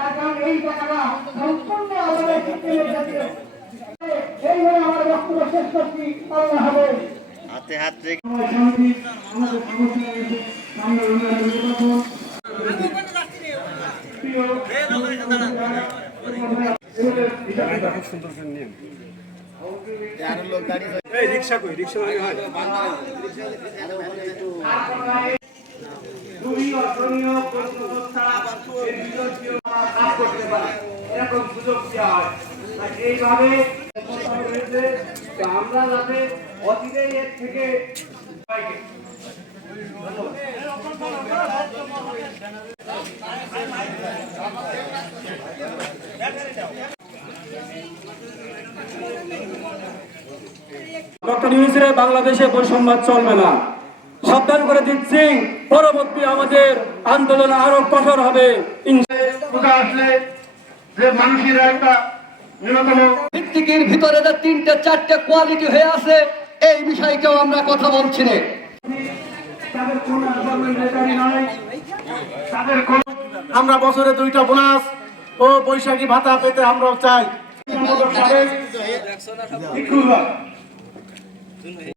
তার কারণ এই টাকাটা সম্পূর্ণ আমাদের সিস্টেমের জাতীয়। এইভাবে আমার বক্তব্য শেষ করছি। আল্লাহ হাফেজ। হাতে হাত রেখে আমাদের সমস্যা রয়েছে সামনে নির্বাচন। এরকম সুযোগ দেওয়া হয়। এইভাবে আমরা যাতে অচিরেই এর থেকে ডক্টর ইউনূসের বাংলাদেশে বৈষম্য চলবে না। সাবধান করে দিচ্ছি, পরবর্তী আমাদের আন্দোলন আরো কঠোর হবে। যে মানুষের একটা ন্যূনতম ভিত্তিকির ভিতরে যে 3-4টে কোয়ালিটি হয়ে আছে, এই বিষয়কেও আমরা কথা বলছি না। আমরা বছরে 2টা বোনাস ও বৈশাখী ভাতা পেতে আমরাও চাই।